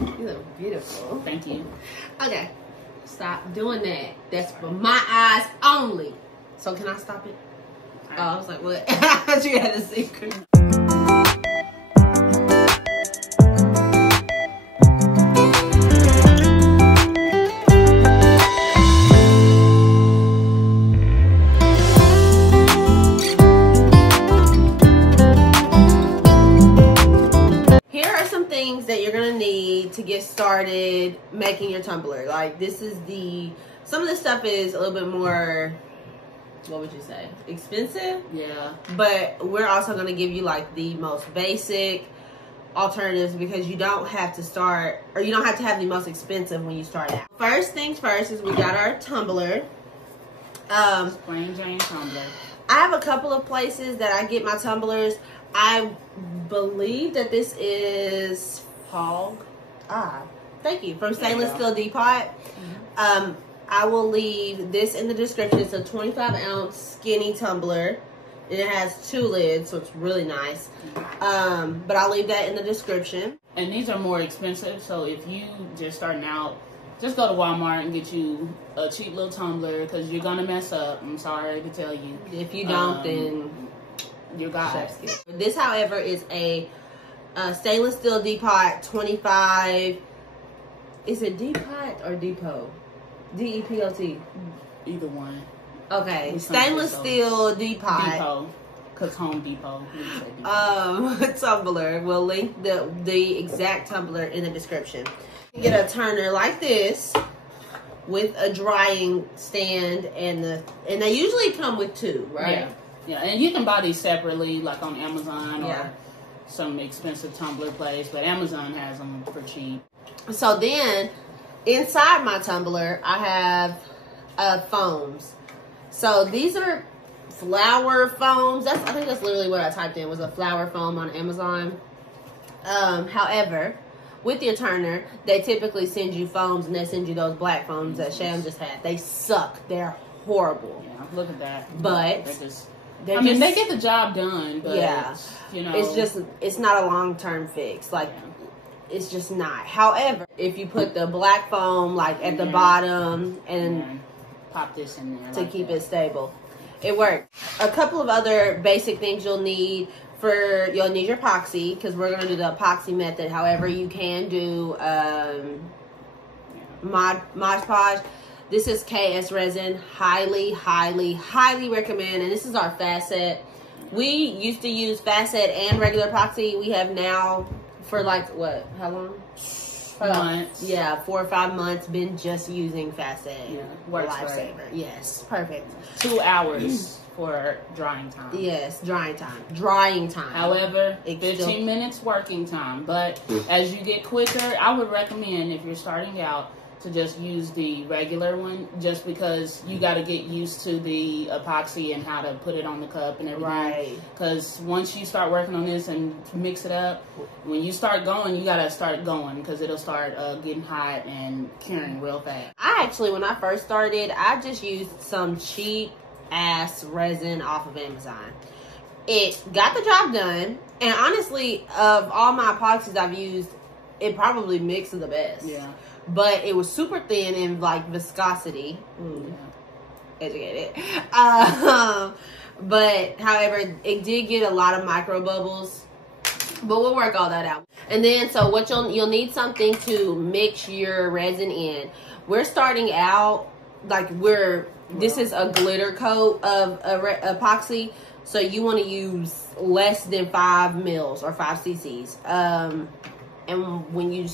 You look beautiful. Thank you. Okay. Stop doing that. That's for my eyes only. So can I stop it? Right. Oh, I was like, what? I thought you had a secret. That you're gonna need to get started making your tumbler. Like, this is some of this stuff is a little bit more, what would you say, expensive? Yeah. But we're also gonna give you like the most basic alternatives, because you don't have to start, or you don't have to have the most expensive when you start out. First things first is we got our tumbler. Plain Jane tumbler. I have a couple of places that I get my tumblers. I believe that this is Hog. Thank you. From Stainless Steel Depot. Mm-hmm. I will leave this in the description. It's a 25-ounce skinny tumbler, and it has 2 lids, so it's really nice. But I'll leave that in the description. And these are more expensive, so if you just starting out, just go to Walmart and get you a cheap little tumbler, because you're gonna mess up. I'm sorry to tell you. If you don't, then you got it. This, however, is a stainless steel Depot 25. Is it Depot or Depot? D-E-P-O-T. Either one. Okay. Stainless steel Depot. Because Home Depot. Tumbler. We'll link the exact tumbler in the description. You get a turner like this with a drying stand, and they usually come with 2, right? Yeah, and you can buy these separately, like on Amazon or some expensive tumbler place, but Amazon has them for cheap. So then, inside my tumbler, I have foams. So these are flower foams. I think that's literally what I typed in, was a flower foam on Amazon. However, with your turner, they typically send you foams, and they send you those black foams that Sham just had. They suck. They're horrible. Yeah, look at that. But I mean, they get the job done, but you know, it's not a long-term fix. Like, it's just not. However, if you put the black foam like at the bottom and pop this in there to keep it stable, it works. A couple of other basic things you'll need. You'll need your epoxy, because we're going to do the epoxy method. However, you can do Mod Podge. This is KS resin. Highly, highly, highly recommend. And this is our fast set. We used to use fast set and regular epoxy. We have now, for like, what? How long? Months. Yeah, 4 or 5 months been just using fast set. Yeah, works lifesaver. Yes, perfect. 2 hours for drying time. Yes, drying time. Drying time. However, 15 minutes working time. But as you get quicker, I would recommend, if you're starting out, to just use the regular one, just because you got to get used to the epoxy and how to put it on the cup and everything. Right. Because once you start working on this and mix it up, when you start going, you got to start going, because it'll start getting hot and curing real fast. I actually, when I first started, I just used some cheap ass resin off of Amazon. It got the job done, and honestly, of all my epoxies I've used, it probably mixed the best. Yeah. But it was super thin in like viscosity. Educated. But however, it did get a lot of micro bubbles. But we'll work all that out. And then, so what you'll need something to mix your resin in. We're starting out like this is a glitter coat of epoxy, so you want to use less than 5 mils or 5 cc's. And when you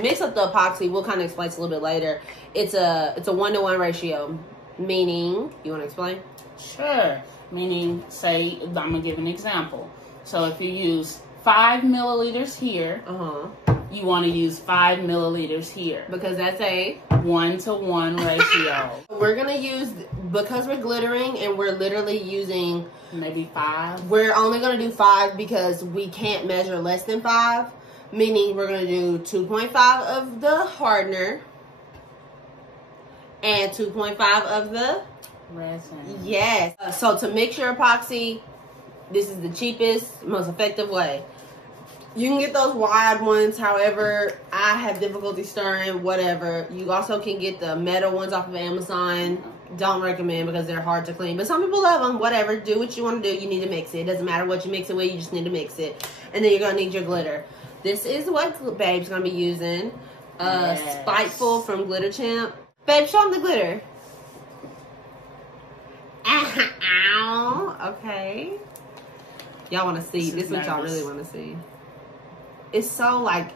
mix up the epoxy, we'll kind of explain this a little bit later. It's a 1-to-1 ratio, meaning, you want to explain? Sure. Meaning, say, I'm gonna give an example. So if you use 5 milliliters here, you want to use 5 milliliters here, because that's a 1-to-1 ratio. We're gonna use, because we're glittering and we're literally using maybe 5. We're only gonna do 5 because we can't measure less than 5. Meaning we're going to do 2.5 of the hardener and 2.5 of the resin. Yes. So to mix your epoxy, this is the cheapest, most effective way. You can get those wide ones. However, I have difficulty stirring, whatever. You also can get the metal ones off of Amazon. Don't recommend because they're hard to clean. But some people love them. Whatever. Do what you want to do. You need to mix it. It doesn't matter what you mix it with. You just need to mix it. And then you're going to need your glitter. This is what Babe's going to be using. Spiteful from Glitter Champ. Babe, show them the glitter. Ow. Okay. Y'all want to see. This is what y'all really want to see. It's so like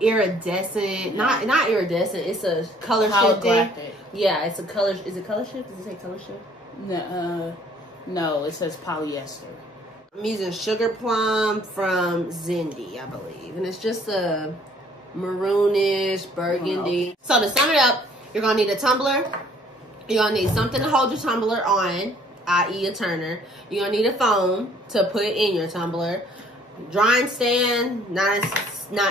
iridescent. Not iridescent. It's a color shifting. Yeah, it's a color. Is it color shift? Does it say color shift? No, it says polyester. I'm using Sugar Plum from Zindy, I believe. And it's just a maroonish burgundy. So to sum it up, you're going to need a tumbler. You're going to need something to hold your tumbler on, i.e. a turner. You're going to need a foam to put in your tumbler. Drying stand, not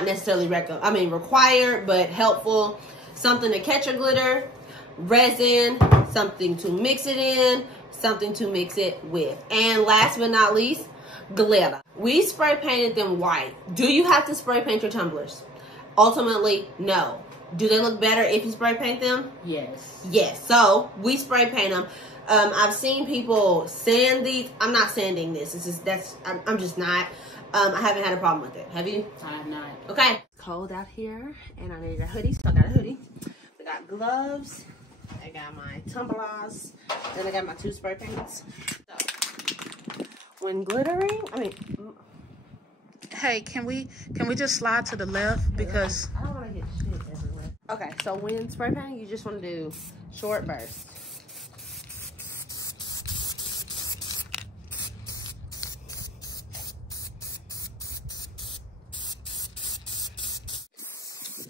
necessarily required, but helpful. Something to catch your glitter. Resin, something to mix it in, something to mix it with. And last but not least, glitter. We spray painted them white. Do you have to spray paint your tumblers? Ultimately, no. Do they look better if you spray paint them? Yes. Yes. So we spray paint them. I've seen people sand these. I'm not sanding this. I'm just not. I haven't had a problem with it. Have you? I have not. Okay. It's cold out here, and I need a hoodie, so I got a hoodie. We got gloves. I got my tumblers. Then I got my 2 spray paints. So, when glittering, Hey, can we just slide to the left because I don't want to get shit everywhere. Okay, so when spray painting, you just want to do short bursts.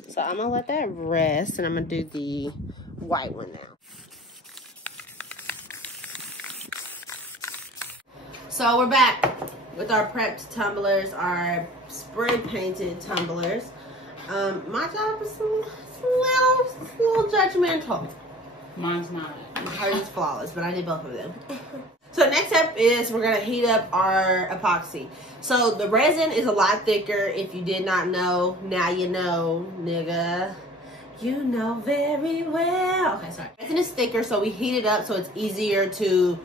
So I'm gonna let that rest, and I'm gonna do the white one now. So we're back with our prepped tumblers, our spray painted tumblers. My job is a little judgmental. mine's not? Hers is flawless, but I did both of them. So the next step is we're gonna heat up our epoxy. So the resin is a lot thicker. If you did not know, now you know, nigga. You know very well. Okay, sorry. Resin is thicker, so we heat it up so it's easier to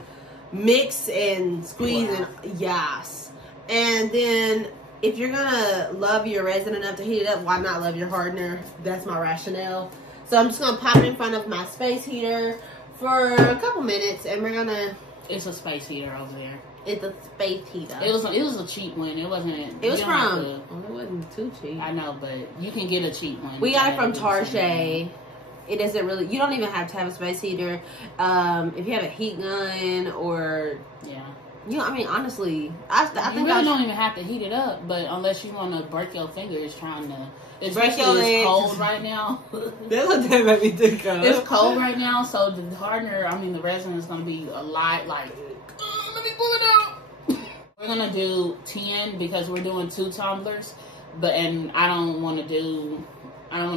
mix and squeeze. Wow. And yes. And then if you're gonna love your resin enough to heat it up, why not love your hardener? That's my rationale. So I'm just gonna pop it in front of my space heater for a couple minutes, and we're gonna. It's a space heater over there. It's a space heater. It was a cheap one. It wasn't. It was from. It wasn't too cheap. I know, but you can get a cheap one. We got it from Target. It doesn't really. You don't even have to have a space heater. If you have a heat gun or. Yeah. You know, I mean, honestly, I think you really don't even have to heat it up, but unless you want to break your fingers trying to. Break your legs. It's cold right now. That's what that made me think of. It's cold right now, so the hardener, the resin is going to be a lot like, let me pull it out. We're going to do 10 because we're doing 2 tumblers, and I don't want to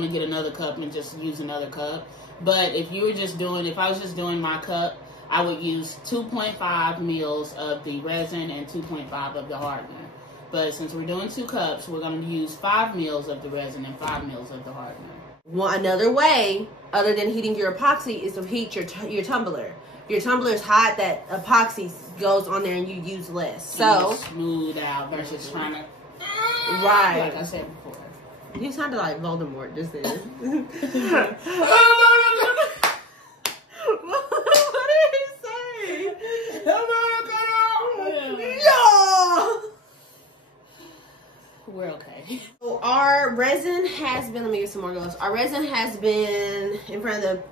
get another cup and just use another cup. But if I was just doing my cup, I would use 2.5 mils of the resin and 2.5 of the hardener. But since we're doing 2 cups, we're going to use 5 mils of the resin and 5 mils of the hardener. Another way, other than heating your epoxy, is to heat your tumbler. If your tumbler is hot, that epoxy goes on there and you use less. So smooth out versus trying to. Right. Like I said before. You sounded like Voldemort just then. What did he say? Yeah. We're okay. So our resin has been, let me get some more gloves. Our resin has been in front of the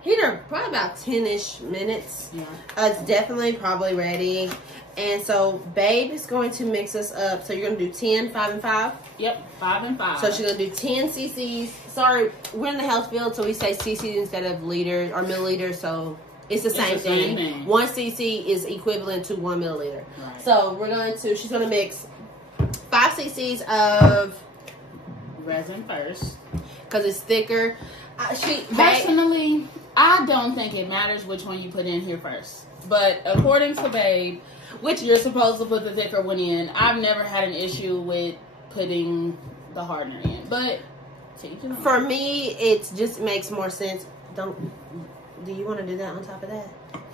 heater probably about 10-ish minutes. Yeah. It's definitely probably ready. And so Babe is going to mix us up. So you're going to do 10, 5, and 5? Yep, 5 and 5. So she's going to do 10 cc's. Sorry, we're in the health field, so we say cc's instead of liters or milliliters. So it's the same thing. 1 cc is equivalent to 1 milliliter. Right. So she's going to mix 5 cc's of resin first because it's thicker. Personally, I don't think it matters which one you put in here first. But according to Babe, which you're supposed to put the thicker one in, I've never had an issue with putting the hardener in. But For me, it just makes more sense. Do you want to do that on top of that?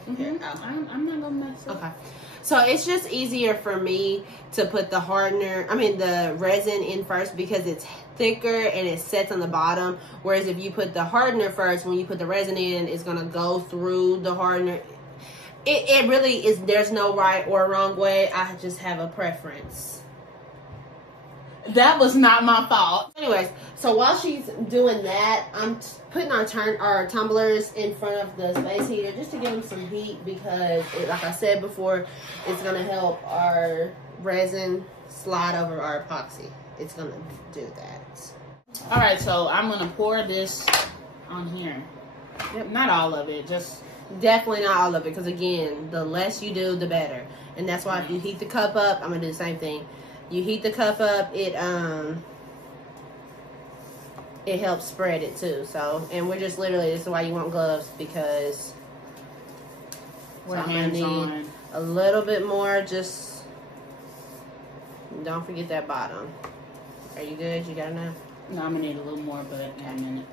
Mm-hmm. I'm not gonna mess up. Okay. So it's just easier for me to put the the resin in first because it's thicker and it sets on the bottom. Whereas if you put the hardener first, when you put the resin in, it's gonna go through the hardener. It really is. There's no right or wrong way. I just have a preference. That was not my fault. Anyways, so while she's doing that, I'm putting our tumblers in front of the space heater just to give them some heat because, like I said before, it's going to help our resin slide over our epoxy. It's going to do that. All right, so I'm going to pour this on here. Yep. Not all of it, just... Definitely not all of it because, again, the less you do, the better. And that's why if you heat the cup up, I'm going to do the same thing. You heat the cup up, it helps spread it too. So, and we're just literally, this is why you want gloves because we're gonna need a little bit more. Just don't forget that bottom. Are you good? You got enough? No, I'm gonna need a little more, but in a minute.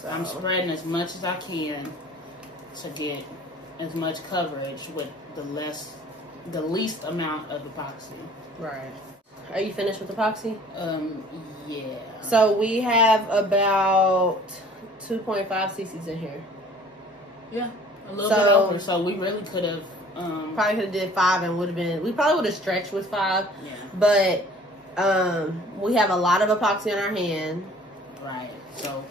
So I'm spreading as much as I can to get as much coverage with the least amount of epoxy. Right. Are you finished with epoxy? Yeah. So we have about 2.5 cc's in here. Yeah, a little bit over. So we really could have probably could have did 5 and would have been. We probably would have stretched with 5. Yeah. But we have a lot of epoxy on our hand. Right. So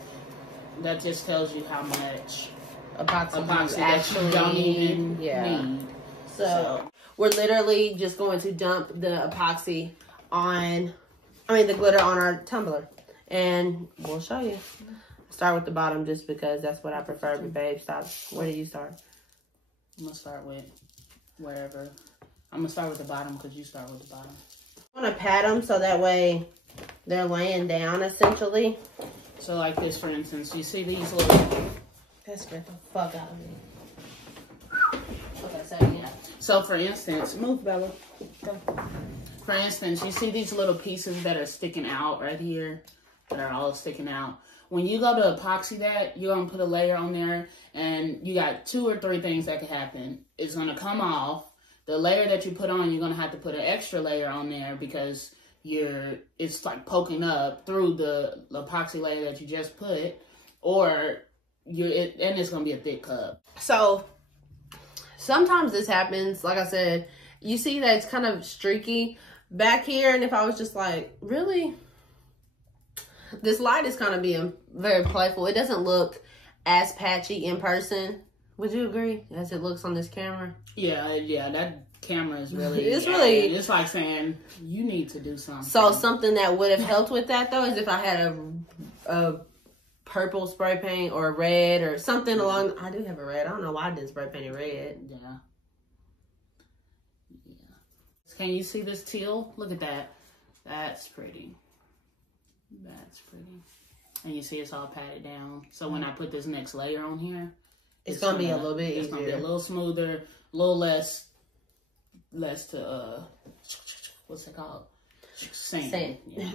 that just tells you how much epoxy actually don't even need. So we're literally just going to dump the epoxy the glitter on our tumbler. And we'll show you. Start with the bottom just because that's what I prefer, but babe, stop. Where did you start? I'm going to start with wherever. I'm going to start with the bottom because you start with the bottom. I want to pat them so that way they're laying down essentially. So like this, for instance, you see these little... That scared the fuck out of me. Okay, so yeah. So for instance, move Bella. Go. For instance, you see these little pieces that are sticking out right here, that are all sticking out. When you go to epoxy that, you're gonna put a layer on there, and you got 2 or 3 things that could happen. It's gonna come off. The layer that you put on, you're gonna have to put an extra layer on there because it's like poking up through the epoxy layer that you just put, or and it's gonna be a thick cup. So sometimes this happens, like I said, you see that it's kind of streaky back here, and if I was just like, really? This light is kind of being very playful. It doesn't look as patchy in person. Would you agree? As it looks on this camera? Yeah, that camera is really... It's like saying, you need to do something. So something that would have helped with that, though, is if I had a purple spray paint or a red or something along... I do have a red. I don't know why I didn't spray paint it red. Yeah. Can you see this teal? Look at that. That's pretty. That's pretty. And you see it's all patted down. So when I put this next layer on here, it's gonna be a little bit easier. It's gonna be a little smoother, a little less to what's it called? Sand. Yeah.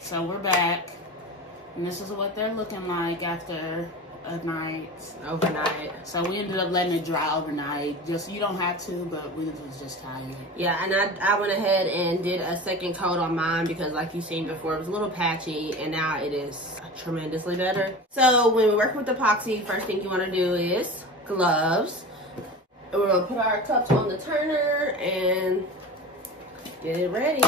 So we're back, and this is what they're looking like after overnight. So we ended up letting it dry overnight. Just, you don't have to, but we was just tired. Yeah, and I went ahead and did a second coat on mine because, like you've seen before, it was a little patchy, and now it is tremendously better. So when we work with epoxy, first thing you want to do is gloves. And we're gonna put our cups on the turner and get it ready.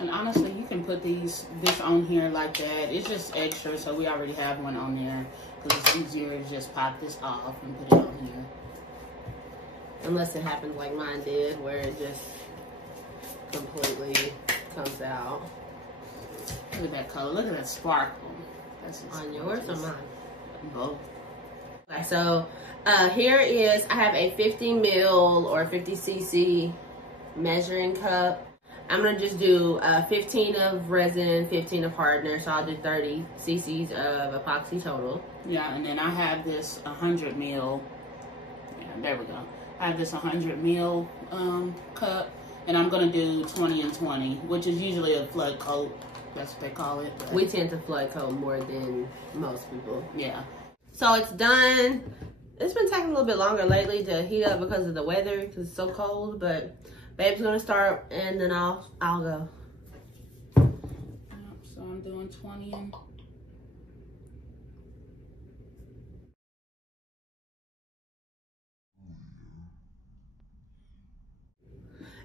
And honestly, you can put this on here like that. It's just extra, so we already have one on there because it's easier to just pop this off and put it on here. Unless it happens like mine did, where it just completely comes out. Look at that color. Look at that sparkle. That's on yours or mine? Both. Okay, so here is, I have a 50 ml or 50 cc measuring cup. I'm going to just do 15 of resin, 15 of hardener, so I'll do 30 cc's of epoxy total. Yeah, and then I have this 100 ml. Yeah, there we go. I have this 100 ml cup, and I'm gonna do 20 and 20, which is usually a flood coat. That's what they call it. But we tend to flood coat more than most people. Yeah. So it's done. It's been taking a little bit longer lately to heat up because of the weather, because it's so cold. But babe's gonna start, and then I'll go. So I'm doing 20 and.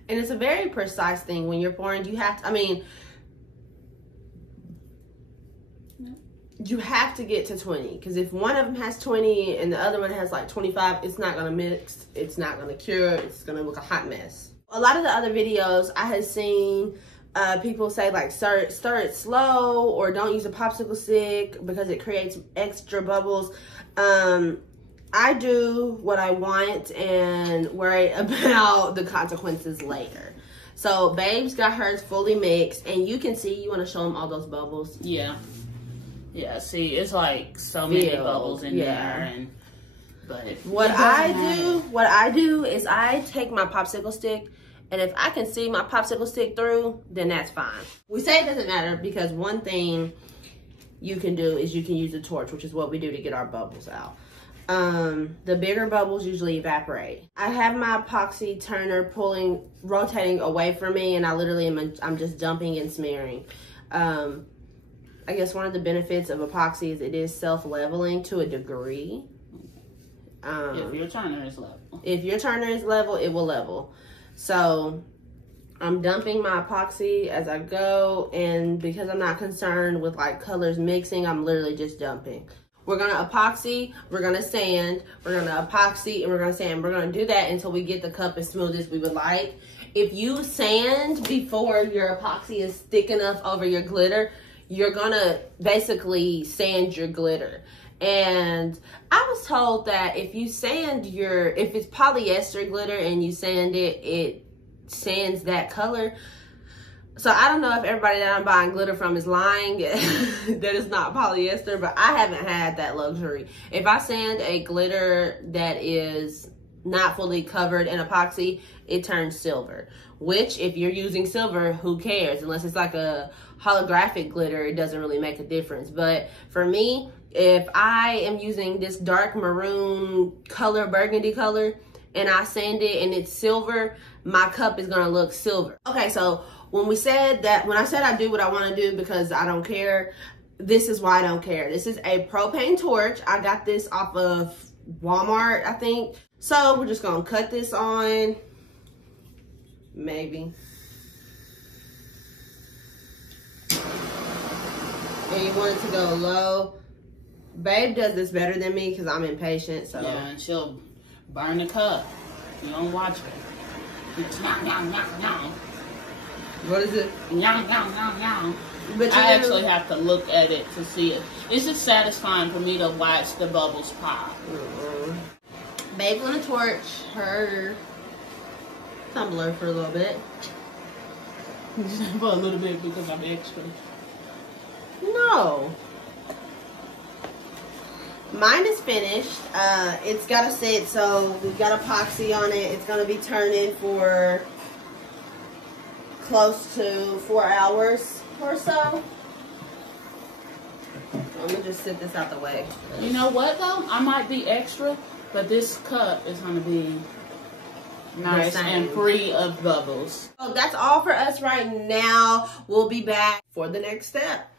And it's a very precise thing when you're pouring. You have to, I mean, you have to get to 20, because if one of them has 20 and the other one has like 25, it's not gonna mix, it's not gonna cure, it's gonna look a hot mess. A lot of the other videos I have seen, people say like stir it slow, or don't use a popsicle stick because it creates extra bubbles. I do what I want and worry about the consequences later. So babe's got hers fully mixed, and you can see, you want to show them all those bubbles? Yeah. Yeah, see, it's like so many bubbles in there. And but what I do is I take my popsicle stick, and if I can see my popsicle stick through, then that's fine. We say it doesn't matter because one thing you can do is you can use a torch, which is what we do to get our bubbles out. The bigger bubbles usually evaporate. I have my Epoxy Turner rotating away from me, and I literally I'm just dumping and smearing. I guess one of the benefits of epoxy is it is self-leveling to a degree. If your turner is level. If your turner is level, it will level. So I'm dumping my epoxy as I go, and because I'm not concerned with like colors mixing, I'm literally just dumping. We're gonna epoxy, we're gonna sand, we're gonna epoxy, and we're gonna sand. We're gonna do that until we get the cup as smooth as we would like. If you sand before your epoxy is thick enough over your glitter, you're gonna basically sand your glitter. And I was told that if you sand if it's polyester glitter and you sand it, it sands that color. So I don't know if everybody that I'm buying glitter from is lying that it's not polyester, but I haven't had that luxury. If I sand a glitter that is not fully covered in epoxy, it turns silver. Which, if you're using silver, who cares? Unless it's like a holographic glitter, it doesn't really make a difference. But for me, if I am using this dark maroon color, burgundy color, and I sand it and it's silver, my cup is gonna look silver. Okay, so when I said I do what I want to do because I don't care, this is why I don't care. This is a propane torch. I got this off of Walmart, I think. So we're just gonna cut this on, maybe. And you want it to go low. Babe does this better than me because I'm impatient. So yeah, and she'll burn the cup. You don't watch her. It's nom, nom, nom, nom. What is it? Nom, nom, nom, nom. But I actually have to look at it to see it. It's just satisfying for me to watch the bubbles pop. Babe's gonna torch her tumbler for a little bit. For a little bit because I'm extra. No. Mine is finished. It's gotta sit, so we've got epoxy on it. It's gonna be turning for close to 4 hours or so. Let me just sit this out the way. You know what though? I might be extra, but this cup is gonna be nice and free of bubbles. So that's all for us right now. We'll be back for the next step.